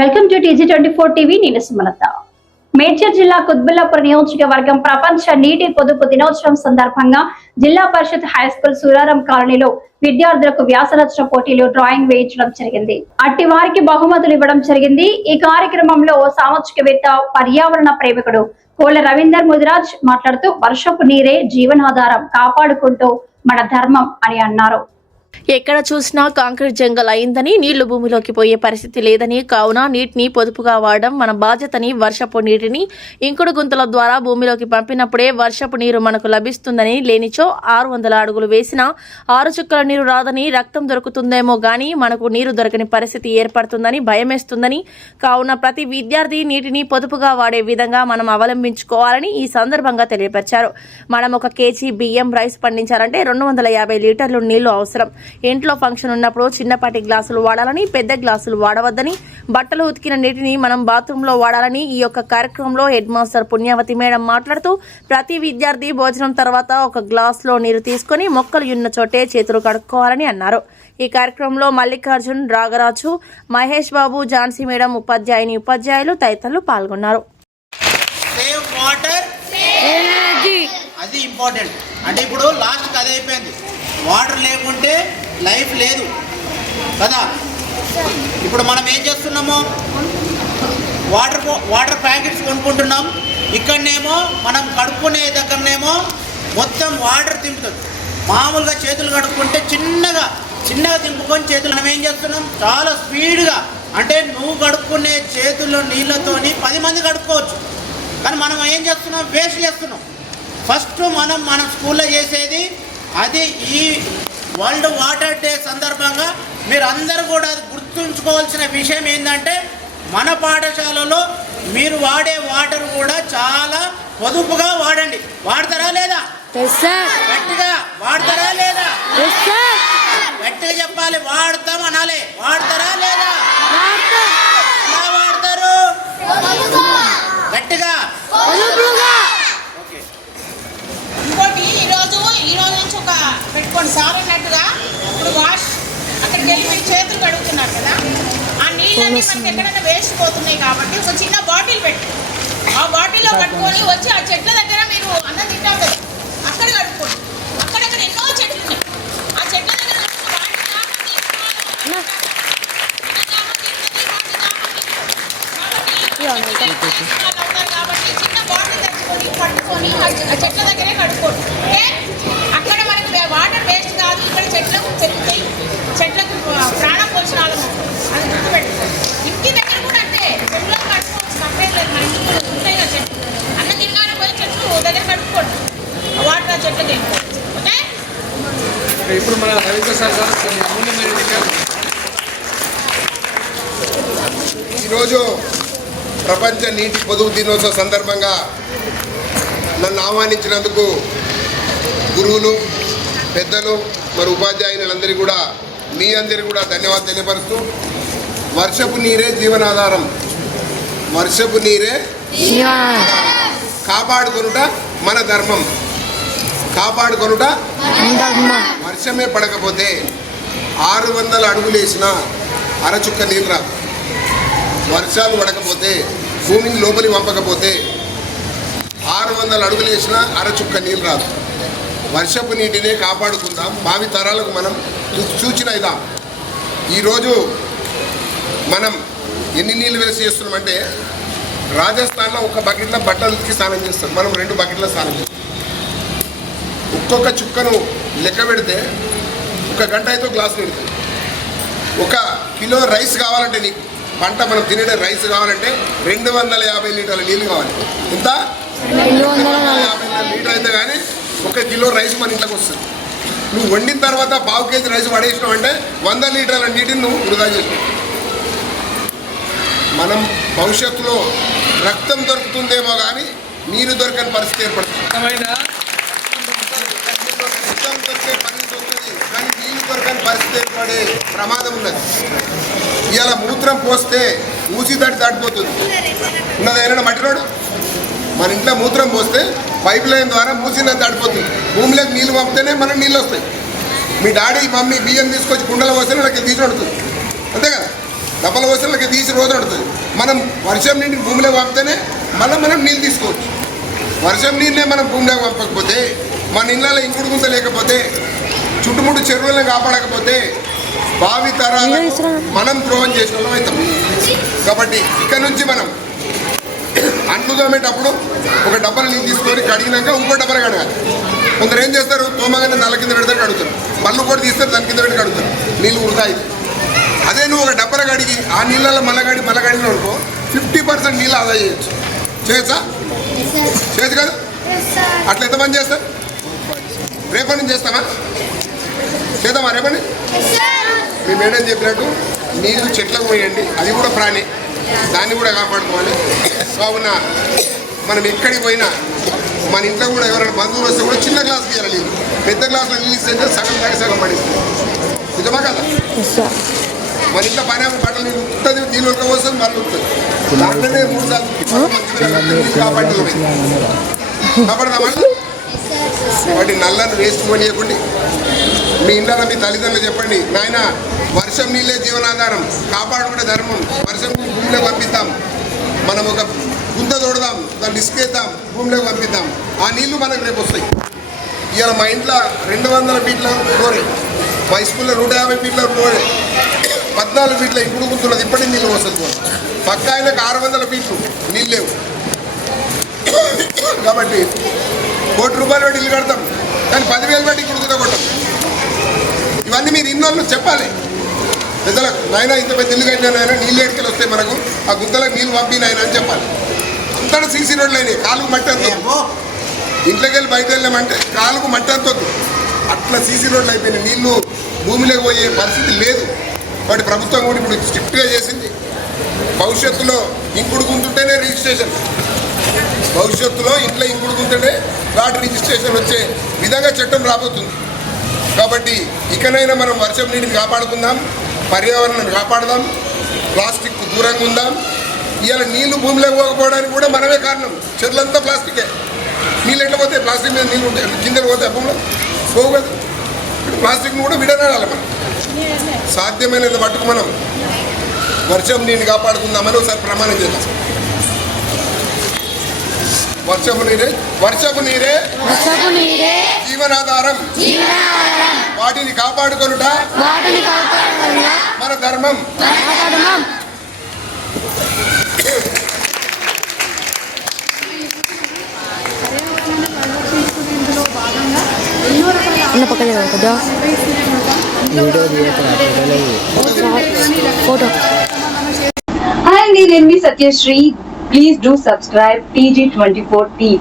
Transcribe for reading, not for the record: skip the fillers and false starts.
Welcome to TG24 TV. నేను సుమలత. మేడ్చల్ జిల్లా కుత్బుల్లాపూర్ నియోజకవర్గం ప్రపంచ నీటి పొదుపు దినోత్సవం సందర్భంగా జిల్లా పరిషత్ హైస్కూల్ సూరారం కాలనీలో విద్యార్థులకు వ్యాసరచన పోటీలు డ్రాయింగ్ వేయించడం జరిగింది. అట్టి వారికి బహుమతులు ఇవ్వడం జరిగింది. ఈ కార్యక్రమంలో సామాజికవేత్త పర్యావరణ ప్రేమికుడు కోల రవీందర్ ముదిరాజ్ మాట్లాడుతూ వర్షపు నీరే జీవనాధారం, కాపాడుకుంటూ మన ధర్మం అని అన్నారు. ఎక్కడ చూసినా కాంక్రీట్ జంగల్ అయిందని, నీళ్లు భూమిలోకి పోయే పరిస్థితి లేదని, కావున నీటిని పొదుపుగా వాడడం మన బాధ్యతని, వర్షపు నీటిని ఇంకుడు గుంతల ద్వారా భూమిలోకి పంపినప్పుడే వర్షపు నీరు మనకు లభిస్తుందని, లేనిచో 600 అడుగులు వేసినా 6 చుక్కల నీరు రాదని, రక్తం దొరుకుతుందేమో గానీ మనకు నీరు దొరకని పరిస్థితి ఏర్పడుతుందని భయమేస్తుందని, కావున ప్రతి విద్యార్థి నీటిని పొదుపుగా వాడే విధంగా మనం అవలంబించుకోవాలని ఈ సందర్భంగా తెలియపరిచారు. మనం 1 కేజీ బియ్యం, రైస్ పండించాలంటే 250 లీటర్లు నీళ్లు అవసరం. ఇంట్లో ఫంక్షన్ ఉన్నప్పుడు చిన్నపాటి గ్లాసులు వాడాలని, పెద్ద గ్లాసులు వాడవద్దని, బట్టలు ఉతికిన నీటిని మనం బాత్రూంలో వాడాలని ఈ యొక్క కార్యక్రమంలో హెడ్ మాస్టర్ పుణ్యావతి మేడం మాట్లాడుతూ, ప్రతి విద్యార్థి భోజనం తర్వాత 1 గ్లాసులో నీరు తీసుకొని మొక్కలు ఉన్న చోటే చేతులు కడుక్కోవాలని అన్నారు. ఈ కార్యక్రమంలో మల్లికార్జున్, రాగరాజు, మహేష్ బాబు, ఝాన్సీ మేడం, ఉపాధ్యాయులు తదితరులు పాల్గొన్నారు. అది ఇంపార్టెంట్. అంటే ఇప్పుడు లాస్ట్కి అది అయిపోయింది, వాటర్ లేకుంటే లైఫ్ లేదు కదా. ఇప్పుడు మనం ఏం చేస్తున్నాము, వాటర్ ప్యాకెట్స్ కొనుక్కుంటున్నాం. ఇక్కడనేమో మనం కడుక్కునే దగ్గరనేమో మొత్తం వాటర్ తింపుతుంది. మామూలుగా చేతులు కడుక్కుంటే చిన్నగా తింపుకొని చేతులు మనం ఏం చేస్తున్నాం, చాలా స్పీడ్గా. అంటే నువ్వు కడుక్కునే చేతుల్లో నీళ్ళతోని 10 మంది కడుక్కోవచ్చు. కానీ మనం ఏం చేస్తున్నాం, వేస్ట్ చేస్తున్నాం. ఫస్ట్ మన స్కూల్లో చేసేది అది. ఈ వరల్డ్ వాటర్ డే సందర్భంగా మీరు అందరూ కూడా గుర్తుంచుకోవాల్సిన విషయం ఏంటంటే, మన పాఠశాలలో మీరు వాడే వాటర్ కూడా చాలా పొదుపుగా వాడండి. వాడతారా లేదా? గట్టిగా వాడతారా లేదా? గట్టిగా చెప్పాలి, వాడతాం అనాలి. వాడతారా లేదా? ఎలా వాడతారు? గట్టిగా. ఇంకోటి ఈ రోజు నుంచి ఒక పెట్టుకోండి సార్ అన్నట్టుగా. ఇప్పుడు అక్కడికి వెళ్ళి మీరు చేతులు కడుగుతున్నారు కదా, ఆ నీళ్ళన్నీ మనకి ఎక్కడైనా వేస్ట్ పోతున్నాయి కాబట్టి ఒక చిన్న బాటిల్ పెట్టి ఆ బాటిల్లో కట్టుకొని వచ్చి ఆ చెట్ల దగ్గర మీరు అన్నం తింటారు కదా, అక్కడ కడుక్కోండి. అక్కడక్కడ ఎన్నో చెట్లు ఉన్నాయి. ఆ చెట్ల దగ్గర కాబట్టి చిన్న బాటిల్ తెచ్చుకొని పట్టుకొని ఆ చెట్ల దగ్గరే కడుక్కోండి. అంటే అక్కడ మనకి వాటర్ వేస్ట్ కాదు, ఇక్కడ చెట్లకు చెల్లుతాయి, చెట్లకు ప్రాణం పోషణాలు. అది గుర్తుపెట్టుకోండి. ఇంటి దగ్గర కూడా అంటే చెట్లకు కట్టుకోవచ్చు, తప్పేం లేదు. మన ఇంటి ఉంటాయి కదా చెట్లు, అన్న తిన్నాను పోయి చెట్లు దగ్గర కడుక్కోండి, వాటర్ ఆ చెట్లకి వెళ్ళిపోవచ్చు. ఓకే. ఇప్పుడు మన ఈరోజు ప్రపంచ నీటి పొదుపు దినోత్సవ సందర్భంగా నన్ను ఆహ్వానించినందుకు గురువులు, పెద్దలు, మరి ఉపాధ్యాయులందరికీ కూడా మీ అందరికీ కూడా ధన్యవాదాలు తెలియపరుస్తూ, వర్షపు నీరే జీవనాధారం, వర్షపు నీరే కాపాడుకొనుట మన ధర్మం, కాపాడుకొనుట. వర్షమే పడకపోతే 600 అడుగులు వేసినా అరచుక్క నీళ్ళు రాదు. వర్షాలు పడకపోతే, భూమిని లోపలి పంపకపోతే 600 అడుగులు వేసినా అరచుక్క నీళ్ళు రాదు. వర్షపు నీటినే కాపాడుకుందాం, భావి తరాలకు మనం సూచన ఇద్దాం. ఈరోజు మనం ఎన్ని నీళ్ళు వేసి చేస్తున్నామంటే, రాజస్థాన్లో 1 బకెట్లో బట్టలకి స్నానం చేస్తాం, మనం 2 బకెట్లో స్నానం చేస్తాం. ఒక్కొక్క చుక్కను లెక్క పెడితే 1 గంట అయితే గ్లాస్ నిండుతుంది. 1 కిలో రైస్ కావాలంటే, నీకు పంట మనం తినే రైస్ కావాలంటే 250 లీటర్ల నీళ్ళు కావాలి. ఎంత? 250 లీటర్ అయితే కానీ 1 కిలో రైస్ మన ఇంట్లోకి వస్తుంది. నువ్వు వండిన తర్వాత 1/2 కేజీ రైస్ పడేసినావు అంటే 100 లీటర్ల నీటిని నువ్వు వృధా చేసినావు. మనం భవిష్యత్తులో రక్తం దొరుకుతుందేమో కానీ నీరు దొరకని పరిస్థితి ఏర్పడుతుంది. రక్తం దొరికే పరిస్థితి వస్తుంది కానీ నీళ్ళు దొరకని పరిస్థితి ఏర్పడే ప్రమాదం ఉన్నది. ఇవాళ మూత్రం పోస్తే ఊసి దాటిపోతుంది. ఉన్నది ఏమైనా మట్టి రోడ్డు, మన ఇంట్లో మూత్రం పోస్తే పైప్ లైన్ ద్వారా మూసిన దాటిపోతుంది. భూమిలోకి నీళ్ళు పంపితేనే మనకు నీళ్ళు వస్తాయి. మీ డాడీ మమ్మీ బియ్యం తీసుకొచ్చి కుండలో పోస్తే నాకు తీసి పడుతుంది, అంతే కదా. డబ్బల వసతులకి తీసి రోజు పడుతుంది. మనం వర్షం నీటిని భూమిలో పంపితేనే మళ్ళీ మనం నీళ్ళు తీసుకోవచ్చు. వర్షం నీళ్ళే మనం భూమిలో పంపకపోతే, మన ఇళ్ళలో ఇంకుడు గుంత లేకపోతే, చుట్టుముట్టు చెరువులను కాపాడకపోతే భావి తరాలకు మనం ద్రోహం చేసిన వాళ్ళం అవుతాం. కాబట్టి ఇక్కడ నుంచి మనం అంట్లు తోమేటప్పుడు ఒక డబ్బాలు నీళ్ళు తీసుకొని కడిగినాక ఇంకో డబ్బాలు కడగాలి. కొందరు ఏం చేస్తారు, తోమగానే నల్ల కింద పెడతారు కడుగుతారు, మళ్ళీ కూడా తీస్తారు దాని కింద పెట్టి కడుగుతారు, నీళ్ళు ఉడతాయి. అదే నువ్వు ఒక డబ్బల కడిగి ఆ నీళ్ళలో మళ్ళీ కడిగిన అనుకో 50% నీళ్ళు ఆదా చేయొచ్చు. చేయొచ్చా? చేయొచ్చు కదా? అట్లా ఎంతమంది చేస్తారు? రేపటి నుంచి చేస్తామా? చేద్దామా రేపటి? మీ మేడం చెప్పినట్టు నీళ్ళు చెట్లకు పోయండి, అది కూడా ప్రాణి, దాన్ని కూడా కాపాడుకోవాలి. కావున మనం ఎక్కడికి పోయినా మన ఇంట్లో కూడా ఎవరైనా బంధువులు వస్తే కూడా చిన్న గ్లాసుకి ఇవ్వాలి నీళ్ళు. పెద్ద గ్లాసులో నీళ్ళు ఇస్తే సగం తాగి సగం పడిస్తుంది. నిజమా కదా? మన ఇంట్లో పని బట్టలు నీళ్ళు ఉంటుంది, నీళ్ళు వస్తుంది మళ్ళీ ఉంటుంది. దాంట్లోనే 3 సార్లు కాపాడదామా? వాటి నల్లను వేస్ట్ కొనియకండి. మీ ఇంట్లో మీ తల్లిదండ్రులు చెప్పండి, నాయన వర్షం నీళ్ళే జీవనాధారం, కాపాడుకునే ధర్మం, వర్షం భూమిలోకి పంపిద్దాం, మనం ఒక గుంత తోడదాం, దాన్ని ఇసుకేద్దాం, భూమిలోకి పంపిద్దాం, ఆ నీళ్లు మనకు రేపు వస్తాయి. ఇవాళ మా ఇంట్లో 200 ఫీట్ల రోరే, మా స్కూల్లో 150 ఫీట్ల రోరే, 14 ఫీట్ల ఇంకుడు గుంతున్నది, ఇప్పటికీ నీళ్ళు వస్తుంది. పక్క ఆయనకు 600 ఫీట్లు నీళ్ళు లేవు. కాబట్టి ₹1 కోటి పెట్టి ఇల్లు కడతాం, కానీ 10,000 పెట్టి ఇంకుడు గుంత కొట్టాం. ఇవన్నీ మీరు ఇన్నోళ్ళు చెప్పాలి పెద్దలకు, నాయన ఇంత పెద్ద ఇల్లు కట్టినా నాయన నీళ్ళు ఎడుకెళ్ళి వస్తాయి, మనకు ఆ గుంతలకు నీళ్ళు పంపినాయన అని చెప్పాలి. అంతటా సీసీ రోడ్లు అయినాయి, కాలుకు మట్టి అంత ఇంట్లోకి వెళ్ళి బయట వెళ్ళామంటే కాలుకు మట్టి అంత వద్దు, అట్లా సీసీ రోడ్లు అయిపోయినాయి. నీళ్లు భూమిలోకి పోయే పరిస్థితి లేదు. వాటి ప్రభుత్వం కూడా ఇప్పుడు స్ట్రిక్ట్గా చేసింది. భవిష్యత్తులో ఇంకుడు గుంతుంటేనే రిజిస్ట్రేషన్, భవిష్యత్తులో ఇంట్లో ఇంకుడు గుంతుంటే వాటి రిజిస్ట్రేషన్ వచ్చే విధంగా చట్టం రాబోతుంది. కాబట్టి ఇకనైనా మనం వర్షం నీటిని కాపాడుకుందాం, పర్యావరణాన్ని కాపాడదాం, ప్లాస్టిక్ దూరంగా ఉందాం. ఇవాళ నీళ్లు భూమిలోకి పోకపోవడానికి కూడా మనమే కారణం. చెట్లంతా ప్లాస్టికే, నీళ్ళు ఎట్లా పోతాయి? ప్లాస్టిక్ మీద నీళ్ళు ఉంటాయి, కింద పోతాయి, భూమిలో పోవు కదా. ప్లాస్టిక్ను కూడా విడనాడాలి. మనం సాధ్యమైనంత మట్టుకు మనం వర్షం నీటిని కాపాడుకుందామని ఒకసారి ప్రమాణం చేద్దాం. వర్షపు నీరే జీవనాధారం, వాటిని కాపాడుకొనుట మన ధర్మం. Hi, నేను మీ Satyasri. Please do subscribe TG24 TV.